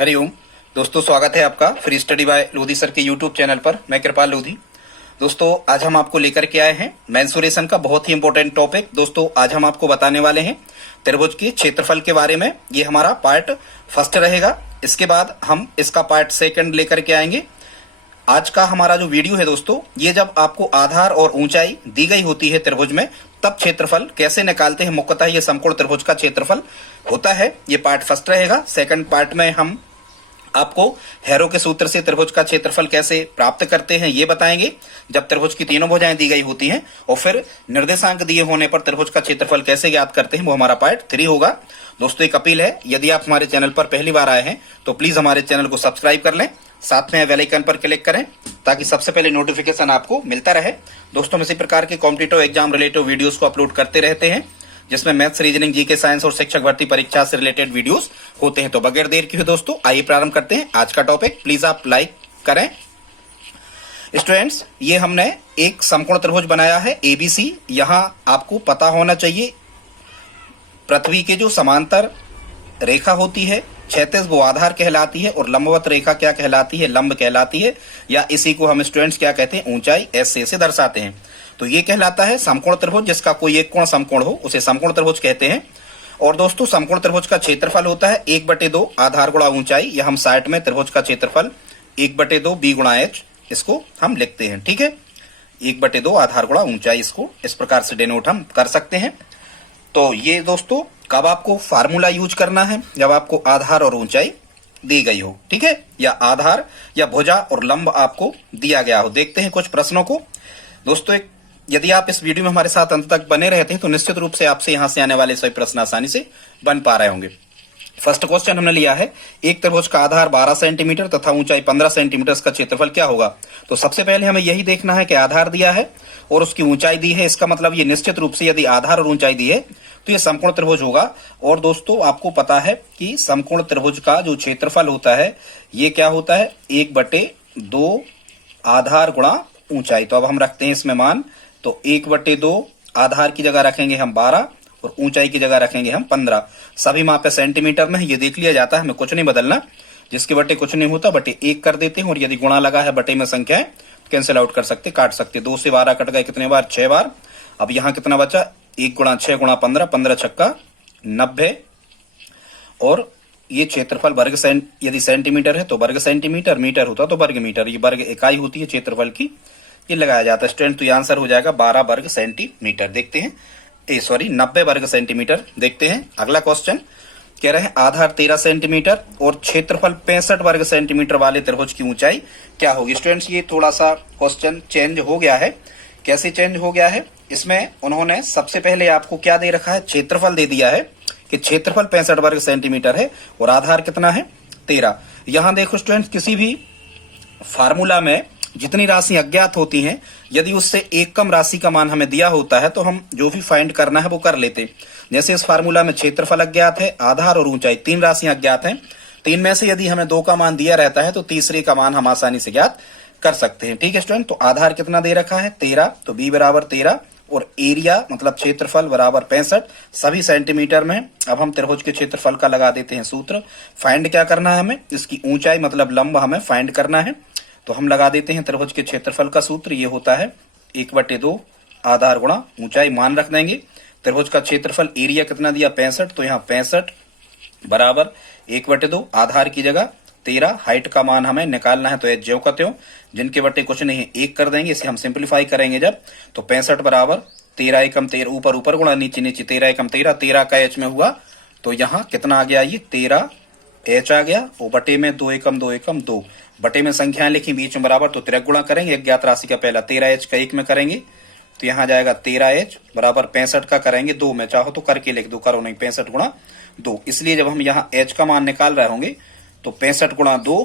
हरिओम दोस्तों, स्वागत है आपका free study bye Lodhi sir के यूट्यूब चैनल पर। मैं कृपाल लोधी। दोस्तों, आज हम आपको लेकर के आए हैं मेंसुरेशन का बहुत ही इंपॉर्टेंट टॉपिक। दोस्तों, आज हम आपको बताने वाले हैं त्रिभुज के क्षेत्रफल के बारे में। ये हमारा पार्ट फर्स्ट रहेगा। इसके बाद हम इसका पार्ट सेकंड लेकर के आएंगे। आज का हमारा जो वीडियो है दोस्तों, ये जब आपको आधार और ऊंचाई दी गई होती है त्रिभुज में, तब क्षेत्रफल कैसे निकालते हैं। मुख्यतः ये समकोण त्रिभुज का क्षेत्रफल होता है। ये पार्ट फर्स्ट रहेगा। सेकंड पार्ट में हम आपको हैरो के सूत्र से त्रिभुज का क्षेत्रफल कैसे प्राप्त करते हैं ये बताएंगे, जब त्रिभुज की तीनों भुजाएं दी गई होती हैं। और फिर निर्देशांक दिए होने पर त्रिभुज का क्षेत्रफल कैसे ज्ञात करते हैं, वो हमारा पार्ट 3 होगा। दोस्तों, एक अपील है, यदि आप हमारे चैनल पर पहली बार आए हैं तो प्लीज हमारे चैनल को सब्सक्राइब कर लें, साथ में बेल आइकन पर क्लिक करें ताकि सबसे पहले नोटिफिकेशन आपको मिलता रहे। दोस्तों, हम इसी प्रकार के कॉम्पिटिटिव एग्जाम रिलेटेड वीडियोस को अपलोड करते रहते हैं, जिसमें मैथ्स, रीजनिंग, जीके, साइंस और शिक्षक भर्ती परीक्षा से रिलेटेड वीडियोस होते हैं। तो बगैर देर किए दोस्तों, आइए प्रारंभ करते हैं आज का टॉपिक। प्लीज आप लाइक करें। स्टूडेंट्स, ये हमने एक समकोण त्रिभुज बनाया है एबीसी। यहां आपको पता होना चाहिए पृथ्वी के जो समांतर रेखा होती है क्षैतिज वो आधार कहलाती है, और लंबवत रेखा क्या कहलाती है, लंब कहलाती है, या इसी को हम स्टूडेंट्स क्या कहते हैं, ऊंचाई एस से दर्शाते हैं। तो ये कहलाता है समकोण त्रिभुज। जिसका कोई एक कोण समकोण हो उसे समकोण त्रिभुज कहते हैं। और दोस्तों, समकोण त्रिभुज का क्षेत्रफल होता है 1/2 आधार गुणा ऊंचाई, या हम साइड में त्रिभुज का क्षेत्रफल 1/2 बी गुणा एच इसको हम लिखते हैं। ठीक है, 1/2 आधार गुणा ऊंचाई, इसको इस प्रकार से डिनोट हम कर सकते हैं। तो ये दोस्तों, कब आपको फार्मूला यूज करना है, जब आपको आधार और ऊंचाई दी गई हो। ठीक है, या आधार या भुजा और लंब आपको दिया गया हो। देखते हैं कुछ प्रश्नों को। दोस्तों, यदि आप इस वीडियो में हमारे साथ अंत तक बने रहते हैं तो निश्चित रूप से आपसे यहां से आने वाले सभी प्रश्न आसानी से बन पा रहे होंगे। फर्स्ट क्वेश्चन हमने लिया है, एक त्रिभुज का आधार 12 सेंटीमीटर तथा ऊंचाई 15 सेंटीमीटर, का क्षेत्रफल क्या होगा। तो सबसे पहले हमें यही देखना है कि आधार दिया है और उसकी ऊंचाई दी है। इसका मतलब ये निश्चित रूप से यदि आधार और ऊंचाई दी है तो ये समकोण त्रिभुज होगा। और दोस्तों, आपको पता है कि समकोण त्रिभुज का जो क्षेत्रफल होता है ये क्या होता है, 1/2 आधार गुणा ऊंचाई। तो अब हम रखते हैं इसमें मान। तो 1/2 आधार की जगह रखेंगे हम 12 और ऊंचाई की जगह रखेंगे हम 15। सभी मापे सेंटीमीटर में, ये देख लिया जाता है, हमें कुछ नहीं बदलना। जिसके बटे कुछ नहीं होता बटे 1 कर देते हैं, और यदि गुणा लगा है बटे में संख्याएं कैंसिल आउट कर सकते, काट सकते। 2 से 12 कट गए कितने बार, 6 बार। अब यहाँ कितना बचा, 1 गुणा 6 गुणा 15, 15 छक्का 90। और ये क्षेत्रफल वर्ग यदि सेंटीमीटर है तो वर्ग सेंटीमीटर, मीटर होता तो वर्ग मीटर। ये वर्ग इकाई होती है क्षेत्रफल की, ये लगाया जाता है स्टूडेंट। तो ये आंसर हो जाएगा 12 वर्ग सेंटीमीटर। देखते हैं, 90 वर्ग सेंटीमीटर। देखते हैं अगला क्वेश्चन। कह रहे हैं आधार 13 सेंटीमीटर और क्षेत्रफल 65 वर्ग सेंटीमीटर वाले त्रिभुज की ऊंचाई क्या होगी। स्टूडेंट्स, ये थोड़ा सा क्वेश्चन चेंज हो गया है। कैसे चेंज हो गया है, इसमें उन्होंने सबसे पहले आपको क्या दे रखा है, क्षेत्रफल दे दिया है कि क्षेत्रफल 65 वर्ग सेंटीमीटर है और आधार कितना है, 13। यहां देखो स्टूडेंट्स, किसी भी फार्मूला में जितनी राशि अज्ञात होती हैं, यदि उससे एक कम राशि का मान हमें दिया होता है तो हम जो भी फाइंड करना है वो कर लेते। जैसे इस फार्मूला में क्षेत्रफल अज्ञात है, आधार और ऊंचाई, 3 राशियां अज्ञात हैं। 3 में से यदि हमें 2 का मान दिया रहता है तो तीसरे का मान हम आसानी से ज्ञात कर सकते हैं। ठीक है स्टूडेंट, तो आधार कितना दे रखा है, 13, तो बी बराबर 13, और एरिया मतलब क्षेत्रफल बराबर 65, सभी सेंटीमीटर में। अब हम त्रिभुज के क्षेत्रफल का लगा देते हैं सूत्र। फाइंड क्या करना है हमें, इसकी ऊंचाई मतलब लंब हमें फाइंड करना है। तो हम लगा देते हैं त्रिभुज के क्षेत्रफल का सूत्र। ये होता है 1/2 आधार गुणा ऊंचाई, मान रख देंगे। त्रिभुज का क्षेत्रफल एरिया कितना दिया, 65, तो यहाँ 65 बराबर 1/2 आधार की जगह 13, हाइट का मान हमें निकालना है तो एच ज्यों का त्यों, जिनके बटे कुछ नहीं है 1 कर देंगे। इसे हम सिंप्लीफाई करेंगे जब, तो 65 बराबर 13 एकम 13, ऊपर ऊपर गुणा नीचे नीचे 13 एकम 13, 13 का एच में हुआ तो यहाँ कितना आ गया, ये 13 एच आ गया। और बटे में 2 एकम 2 एकम 2, बटे में संख्याएं लिखी, बीच में बराबर, तो तिरक गुणा करेंगे अज्ञात राशि का पहला, 13 एच का 1 में करेंगे तो यहाँ जाएगा 13 एच बराबर 65 का करेंगे 2 में, चाहो तो करके लिख दो, करो नहीं, 65 गुणा 2। इसलिए जब हम यहाँ एच का मान निकाल रहे होंगे तो 65 गुणा 2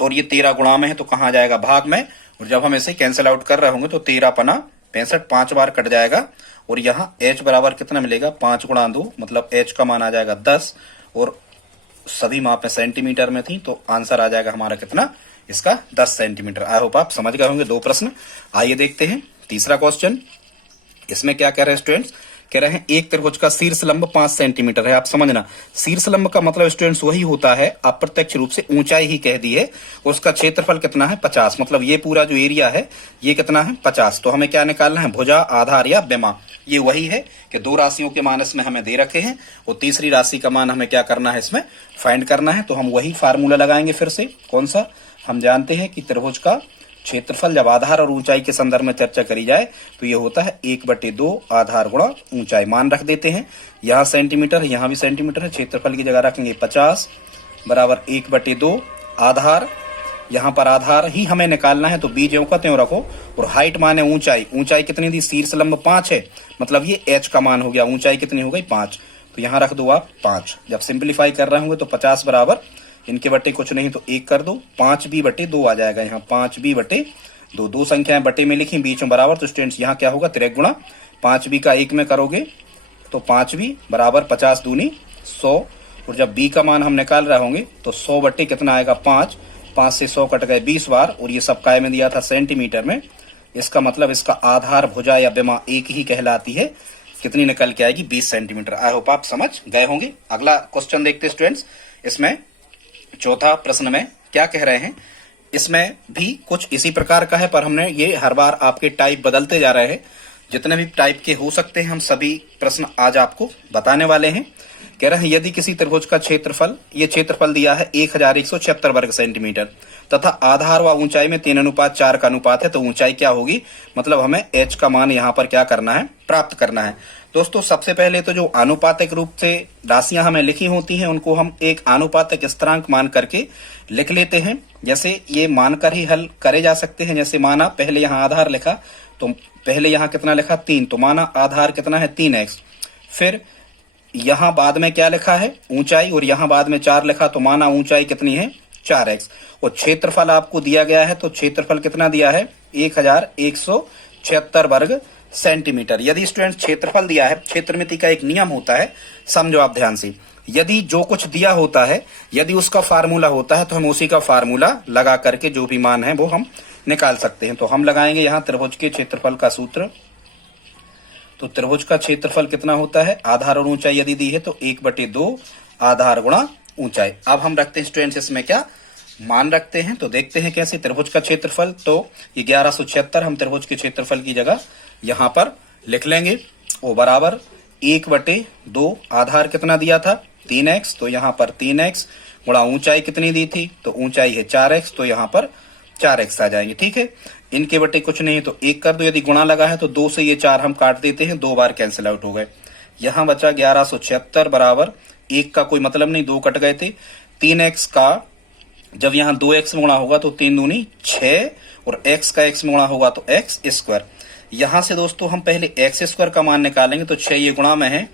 और ये 13 गुणा में है तो कहाँ जाएगा, भाग में। और जब हम इसे कैंसिल आउट कर रहे होंगे तो 13 पना 65 5 बार कट जाएगा, और यहाँ एच बराबर कितना मिलेगा, 5 गुणा 2, मतलब एच का मान आ जाएगा 10, और सभी माप में सेंटीमीटर में थी तो आंसर आ जाएगा हमारा कितना, इसका 10 सेंटीमीटर। आई होप आप समझ गए होंगे 2 प्रश्न। आइए देखते हैं तीसरा क्वेश्चन। इसमें क्या कह रहे हैं स्टूडेंट्स कह रहे हैं एक त्रिभुज का शीर्ष लंब 5 सेंटीमीटर है। आप समझना, शीर्ष लंब का मतलब स्टूडेंट्स वही होता है, अप्रत्यक्ष रूप से ऊंचाई ही कह दी है। उसका क्षेत्रफल कितना है 50, मतलब ये पूरा जो एरिया है ये कितना है 50। तो हमें क्या निकालना है, भुजा, आधार या विमा। ये वही है कि दो राशियों के मान इसमें हमें दे रखे हैं और तीसरी राशि का मान हमें क्या करना है, इसमें फाइंड करना है। तो हम वही फार्मूला लगाएंगे फिर से। कौन सा? हम जानते हैं कि त्रिभुज का क्षेत्रफल जब आधार और ऊंचाई के संदर्भ में चर्चा करी जाए तो ये होता है 1/2 आधार गुणा ऊंचाई। मान रख देते हैं, यहाँ सेंटीमीटर, यहाँ भी सेंटीमीटर है, क्षेत्रफल की जगह रखेंगे 50 बराबर 1/2 आधार। यहाँ पर आधार ही हमें निकालना है तो बी ज्यों का त्यों रखो। और हाइट माने ऊंचाई, ऊंचाई कितनी थी, शीर्ष लंब 5 है, मतलब ये एच का मान हो गया। ऊंचाई कितनी हो गई 5, तो यहाँ रख दो आप 5। जब सिंप्लीफाई कर रहे होंगे तो 50 बराबर इनके बटे कुछ नहीं तो 1 कर दो, 5b/2 आ जाएगा। यहाँ 5b/2, दो संख्याएं बटे में लिखी, बीच में बराबर। तो स्टूडेंट्स यहाँ क्या होगा, त्रिक गुणा 5b का 1 में करोगे तो 5b बराबर 50 दूनी 100। और जब b का मान हम निकाल रहे होंगे तो 100 बटे कितना आएगा 5, 5 से 100 कट गए 20 बार, और ये सब काय में दिया था सेंटीमीटर में। इसका मतलब इसका आधार, भुजा या विमा एक ही कहलाती है। कितनी निकल के आएगी, 20 सेंटीमीटर। आई होप आप समझ गए होंगे। अगला क्वेश्चन देखते स्टूडेंट्स। इसमें चौथा प्रश्न में क्या कह रहे हैं, इसमें भी कुछ इसी प्रकार का है, पर हमने ये हर बार आपके टाइप बदलते जा रहे हैं। जितने भी टाइप के हो सकते हैं हम सभी प्रश्न आज आपको बताने वाले हैं। कह रहे हैं यदि किसी त्रिभुज का क्षेत्रफल, ये क्षेत्रफल दिया है 1176 वर्ग सेंटीमीटर तथा आधार व ऊंचाई में 3:4 का अनुपात है, तो ऊंचाई क्या होगी, मतलब हमें h का मान यहाँ पर क्या करना है, प्राप्त करना है। दोस्तों सबसे पहले तो जो आनुपातिक रूप से राशियां हमें लिखी होती हैं उनको हम एक आनुपातिक स्थिरांक मान करके लिख लेते हैं। जैसे ये मानकर ही हल करे जा सकते हैं। जैसे माना पहले यहाँ आधार लिखा तो पहले यहाँ कितना लिखा 3, तो माना आधार कितना है 3x। फिर यहाँ बाद में क्या लिखा है ऊंचाई, और यहाँ बाद में 4 लिखा तो माना ऊंचाई कितनी है 4x। और क्षेत्रफल आपको दिया गया है तो क्षेत्रफल कितना दिया है 1176 वर्ग सेंटीमीटर। यदि स्टूडेंट क्षेत्रफल दिया है, क्षेत्रमिति का एक नियम होता है, समझो आप ध्यान से। यदि जो कुछ दिया होता है यदि उसका फार्मूला होता है तो हम उसी का फार्मूला लगा करके जो भी मान है वो हम निकाल सकते हैं। तो हम लगाएंगे यहाँ त्रिभुज के क्षेत्रफल का सूत्र। तो त्रिभुज का क्षेत्रफल कितना होता है, आधार और ऊंचाई यदि दी है तो 1/2 आधार गुणा ऊंचाई। अब हम रखते हैं स्टूडेंट्स इसमें क्या मान रखते हैं, तो देखते हैं कैसे। त्रिभुज का क्षेत्रफल तो ये 1176 हम त्रिभुज के क्षेत्रफल की जगह यहाँ पर लिख लेंगे। वो बराबर 1/2 आधार कितना दिया था 3x, तो यहाँ पर 3x गुणा ऊंचाई कितनी दी थी, तो ऊंचाई है 4x, तो यहाँ पर 4x आ जाएंगे। ठीक है, इनके बटे कुछ नहीं तो 1 कर दो। यदि गुणा लगा है तो 2 से ये 4 हम काट देते हैं, 2 बार कैंसिल आउट हो गए। यहाँ बचा 1176 बराबर 1 का कोई मतलब नहीं, 2 कट गए थे। 3x का जब यहाँ 2x में गुणा होगा तो 3 दूनी 6, और x का x में गुणा होगा तो x स्क्वायर। यहाँ से दोस्तों हम पहले x स्क्वायर का मान निकालेंगे तो 6 ये गुणा में है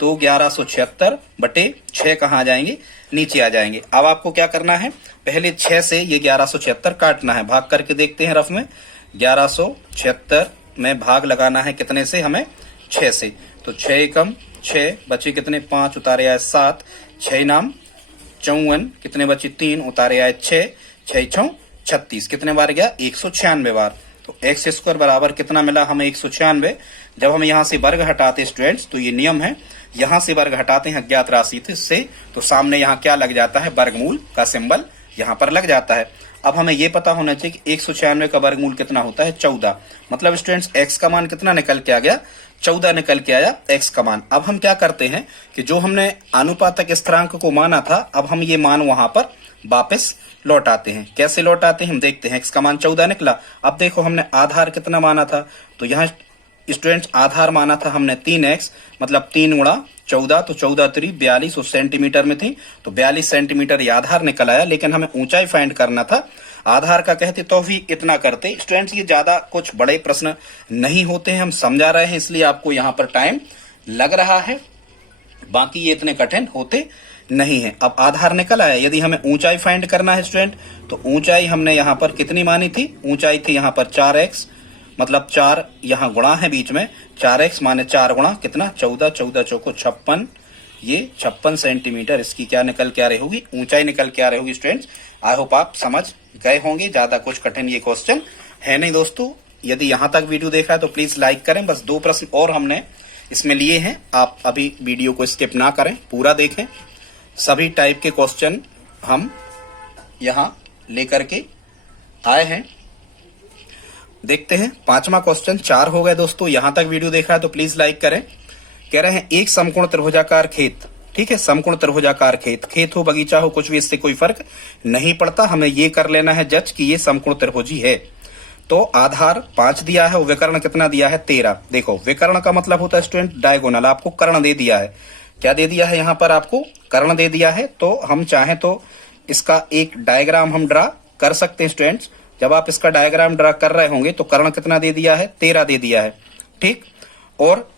तो 1176 बटे 6 कहाँ आ जाएंगे, नीचे आ जाएंगे। अब आपको क्या करना है, पहले 6 से ये 1176 काटना है। भाग करके देखते हैं रफ में, 1176 में भाग लगाना है कितने से, हमें 6 से। तो 6 एकम 6 बचे कितने 5 उतारे आए 7, 6 नाम 54 कितने बचे 3 उतारे आए 6, 6 6 36 कितने बार गया 196 बार। तो x स्क्वायर बराबर कितना मिला हमें 196। जब हम यहाँ से वर्ग हटाते स्टूडेंट्स तो ये नियम है, यहाँ से वर्ग हटाते हैं अज्ञात राशि से तो सामने यहाँ क्या लग जाता है, वर्गमूल का सिंबल यहाँ पर लग जाता है। अब हमें ये पता होना चाहिए कि 196 का वर्गमूल कितना होता है 14, मतलब स्टूडेंट्स x का मान कितना निकल के आ गया 14 निकल के आया x का मान। अब हम क्या करते हैं कि जो हमने आनुपातिक स्थिरांक को माना था अब हम ये मान वहां पर वापस लौट आते हैं। कैसे लौट आते हैं हम देखते हैं। x का मान 14 निकला। अब देखो हमने आधार कितना माना था, तो यहाँ स्टूडेंट्स आधार माना था हमने 3x, मतलब 3 गुणा 14, तो 14 3 42 उस सेंटीमीटर में थी तो 42 सेंटीमीटर ये आधार निकल आया। लेकिन हमें ऊंचाई फाइंड करना था, आधार का कहते तो भी इतना करते। स्टूडेंट्स ये ज्यादा कुछ बड़े प्रश्न नहीं होते हैं, हम समझा रहे हैं इसलिए आपको यहाँ पर टाइम लग रहा है, बाकी ये इतने कठिन होते नहीं है। अब आधार निकल आया, यदि हमें ऊंचाई फाइंड करना है स्टूडेंट तो ऊंचाई हमने यहाँ पर कितनी मानी थी, ऊंचाई थी यहाँ पर 4x, मतलब 4 यहाँ गुणा है बीच में, 4x माने 4 गुणा कितना 14, 14 चौको 56, ये 56 सेंटीमीटर इसकी क्या निकल के आ रही होगी, ऊंचाई निकल के आ रही होगी। स्टूडेंट्स आई होप आप समझ गए होंगे, ज्यादा कुछ कठिन ये क्वेश्चन है नहीं। दोस्तों यदि यहाँ तक वीडियो देखा है तो प्लीज लाइक करें। बस 2 प्रश्न और हमने इसमें लिए हैं। आप अभी वीडियो को स्किप ना करें, पूरा देखें। सभी टाइप के क्वेश्चन हम यहाँ लेकर के आए हैं। देखते हैं पांचवा क्वेश्चन। 4 हो गए दोस्तों, यहां तक वीडियो देखा है तो प्लीज लाइक करें। कह रहे हैं एक समकोण त्रिभुजाकार खेत, ठीक है, समकोण त्रिभुजाकार खेत हो, बगीचा हो, कुछ भी, इससे कोई फर्क नहीं पड़ता। हमें ये कर लेना है जज कि ये समकोण त्रिभुजी है। तो आधार 5 दिया है और विकर्ण कितना दिया है 13। देखो विकर्ण का मतलब होता है स्टूडेंट डायगोनल, आपको कर्ण दे दिया है। क्या दे दिया है यहाँ पर? आपको कर्ण दे दिया है। तो हम चाहें तो इसका एक डायग्राम हम ड्रा कर सकते हैं स्टूडेंट्स। जब आप इसका डायग्राम ड्रा कर रहे होंगे तो कर्ण कितना दे दिया है? 13 दे दिया है, ठीक। और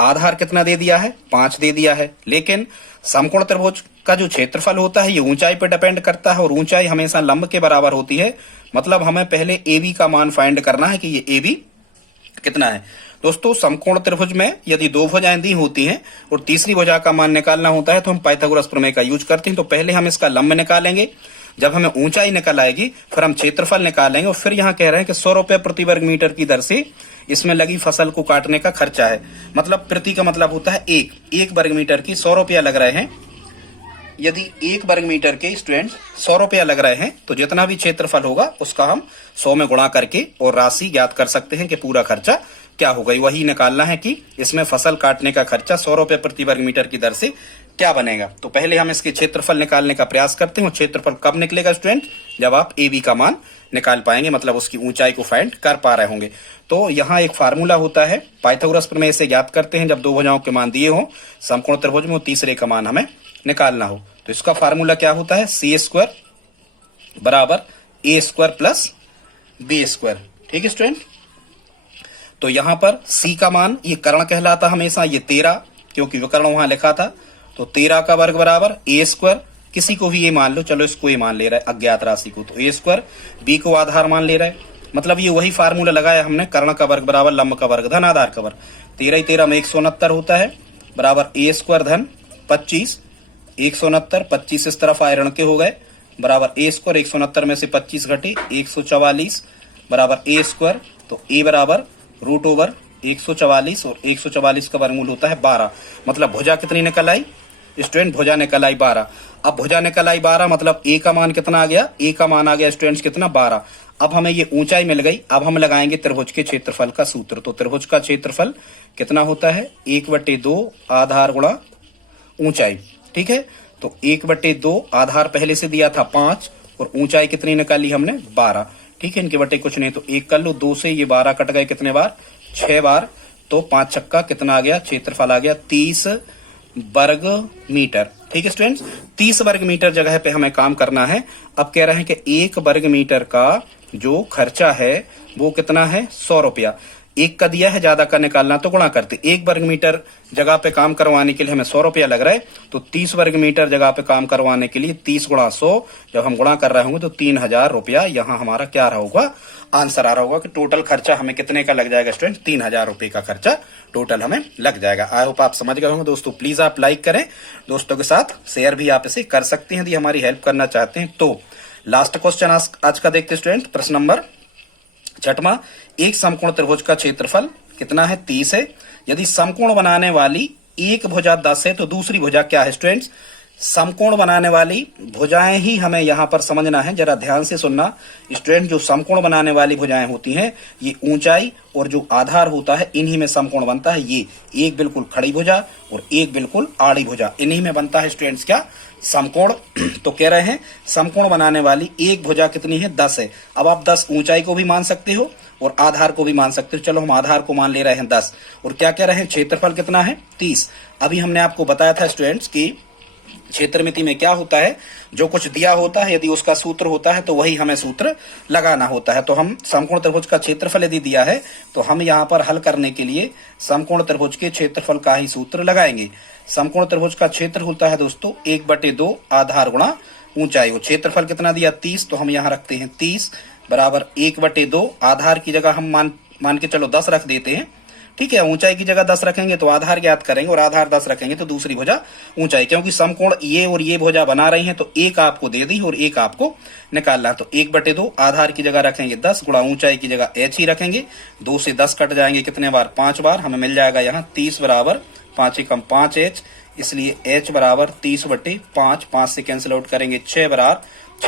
आधार कितना दे दिया है? 5 दे दिया है। लेकिन समकोण त्रिभुज का जो क्षेत्रफल होता है ये ऊंचाई पर डिपेंड करता है और ऊंचाई हमेशा लंब के बराबर होती है। मतलब हमें पहले AB का मान फाइंड करना है कि ये AB कितना है। दोस्तों समकोण त्रिभुज में यदि 2 भुजाएं दी होती हैं और तीसरी भुजा का मान निकालना होता है तो हम पाइथागोरस प्रमेय का यूज करते हैं। तो पहले हम इसका लंब निकालेंगे, जब हमें ऊंचाई निकल आएगी फिर हम क्षेत्रफल निकालेंगे। और फिर यहाँ कह रहे हैं कि 100 रुपए प्रति वर्ग मीटर की दर से इसमें लगी फसल को काटने का खर्चा है। मतलब प्रति का मतलब होता है एक वर्ग मीटर की 100 रुपया लग रहे हैं। यदि 1 वर्ग मीटर के स्टूडेंट 100 रुपया लग रहे हैं तो जितना भी क्षेत्रफल होगा उसका हम 100 में गुणा करके और राशि ज्ञात कर सकते हैं कि पूरा खर्चा क्या होगा। वही निकालना है कि इसमें फसल काटने का खर्चा 100 रुपए प्रति वर्ग मीटर की दर से क्या बनेगा। तो पहले हम इसके क्षेत्रफल निकालने का प्रयास करते हैं। और क्षेत्रफल कब निकलेगा स्टूडेंट? जब आप AB का मान निकाल पाएंगे, मतलब उसकी ऊंचाई को फाइंड कर पा रहे होंगे। तो यहाँ एक फार्मूला होता है, पाइथागोरस प्रमेय से ज्ञात करते हैं। जब 2 भुजाओं के मान दिए हों समकोण त्रिभुज में, तीसरे का मान हमें निकालना हो तो इसका फार्मूला क्या होता है? C² बराबर A² प्लस B², ठीक है स्टूडेंट। तो यहाँ पर C का मान, ये कर्ण कहलाता हमेशा, ये 13 क्योंकि विकर्ण वहां लिखा था। तो 13 का वर्ग बराबर A², किसी को भी ये मान लो, चलो इसको ये मान ले रहा है अज्ञात राशि को, तो A², B को आधार मान ले रहा है। मतलब ये वही फार्मूला लगाया हमने, कर्ण का वर्ग बराबर लंब का वर्ग धन आधार का वर्ग। 13 13 में 169 होता है, बराबर A² धन 25, 169, 25 इस तरफ आए ऋण के हो गए, बराबर A², 169 में से 25 घटे 144 बराबर A²। तो A बराबर √ओवर 144 और 144 का वर्गमूल होता है 12। मतलब भुजा कितनी निकल आई स्टूडेंट? भुजा निकल आई 12। अब भुजा निकल आई 12 मतलब A का मान कितना आ गया? A का मान आ गया स्टूडेंट्स कितना? 12। अब हमें ये ऊंचाई मिल गई। अब हम लगाएंगे त्रिभुज के क्षेत्रफल का सूत्र। तो त्रिभुज का क्षेत्रफल कितना होता है? 1/2 आधार गुणा ऊंचाई, ठीक है। तो 1/2 आधार पहले से दिया था 5 और ऊंचाई कितनी निकाली हमने? 12, ठीक है। इनके बटे कुछ नहीं तो 1 कर लो, 2 से ये 12 कट गए कितने बार? 6 बार। तो 5 छक्का कितना आ गया? क्षेत्रफल आ गया 30 वर्ग मीटर, ठीक है स्टूडेंट्स। 30 वर्ग मीटर जगह पे हमें काम करना है। अब कह रहे हैं कि 1 वर्ग मीटर का जो खर्चा है वो कितना है? 100 रुपया। 1 का दिया है, ज्यादा का निकालना तो गुणा करते। 1 वर्ग मीटर जगह पे काम करवाने के लिए हमें 100 रुपया लग रहा है। तो 30 वर्ग मीटर जगह पे काम करवाने के लिए 30 गुणा 100 जब हम गुणा कर रहे होंगे तो 3000 रुपया यहाँ हमारा क्या रहा होगा? आंसर आ रहा होगा कि टोटल खर्चा हमें कितने का लग जाएगा स्टूडेंट? 3000 रुपए का खर्चा टोटल हमें लग जाएगा। आई होप आप समझ गए होंगे दोस्तों। प्लीज आप लाइक करें, दोस्तों के साथ शेयर भी आप इसे कर सकते हैं यदि हमारी हेल्प करना चाहते हैं तो। लास्ट क्वेश्चन आज का देखते स्टूडेंट, प्रश्न नंबर 6वां। एक समकोण त्रिभुज का क्षेत्रफल कितना है? 30 है। यदि समकोण बनाने वाली एक भुजा 10 है तो दूसरी भुजा क्या है स्टूडेंट्स? समकोण बनाने वाली भुजाएं ही हमें यहाँ पर समझना है, जरा ध्यान से सुनना स्टूडेंट। जो समकोण बनाने वाली भुजाएं होती हैं ये ऊंचाई और जो आधार होता है इन्हीं में समकोण बनता है। ये एक बिल्कुल खड़ी भुजा और एक बिल्कुल आड़ी भुजा, इन्हीं में बनता है स्टूडेंट्स क्या? समकोण। तो कह रहे हैं समकोण बनाने वाली एक भुजा कितनी है? 10 है। अब आप 10 ऊंचाई को भी मान सकते हो और आधार को भी मान सकते हो। चलो हम आधार को मान ले रहे हैं 10 और क्या कह रहे हैं? क्षेत्रफल कितना है? 30। अभी हमने आपको बताया था स्टूडेंट्स की क्षेत्रमिति में क्या होता है, जो कुछ दिया होता है यदि उसका सूत्र होता है तो वही हमें सूत्र लगाना होता है। तो हम समकोण त्रिभुज का क्षेत्रफल यदि दिया है तो हम यहाँ पर हल करने के लिए समकोण त्रिभुज के क्षेत्रफल का ही सूत्र लगाएंगे। समकोण त्रिभुज का क्षेत्र होता है दोस्तों 1/2 आधार गुणा ऊंचाई। वो क्षेत्रफल कितना दिया? 30। तो हम यहाँ रखते हैं 30 बराबर 1/2 आधार की जगह हम मान के चलो 10 रख देते हैं। ठीक है। ऊंचाई की जगह 10 रखेंगे तो आधार ज्ञात करेंगे, और आधार 10 रखेंगे तो दूसरी भुजा ऊंचाई, क्योंकि समकोण ये और ये भुजा बना रही हैं तो एक आपको दे दी और एक आपको निकालना। तो 1/2 आधार की जगह रखेंगे 10 गुणा ऊंचाई की जगह h ही रखेंगे। 2 से 10 कट जाएंगे कितने बार? 5 बार। हमें मिल जाएगा यहाँ 30 बराबर 5 एकम 5h, इसलिए h बराबर 30/5। 5 से कैंसिल आउट करेंगे 6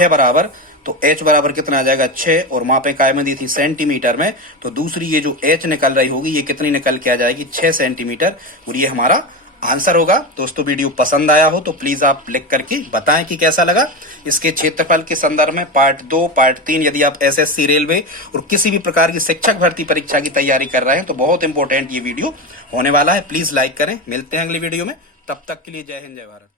बराबर तो h बराबर कितना आ जाएगा? 6, और मापे काय में दी थी? सेंटीमीटर में। तो दूसरी ये जो h निकल रही होगी ये कितनी निकल के आ जाएगी? 6 सेंटीमीटर, और ये हमारा आंसर होगा। दोस्तों वीडियो पसंद आया हो तो प्लीज आप लिख करके बताएं कि कैसा लगा। इसके क्षेत्रफल के संदर्भ में पार्ट 2, पार्ट 3 यदि आप एसएससी, रेलवे और किसी भी प्रकार की शिक्षक भर्ती परीक्षा की तैयारी कर रहे हैं तो बहुत इंपॉर्टेंट ये वीडियो होने वाला है। प्लीज लाइक करें। मिलते हैं अगली वीडियो में, तब तक के लिए जय हिंद जय भारत।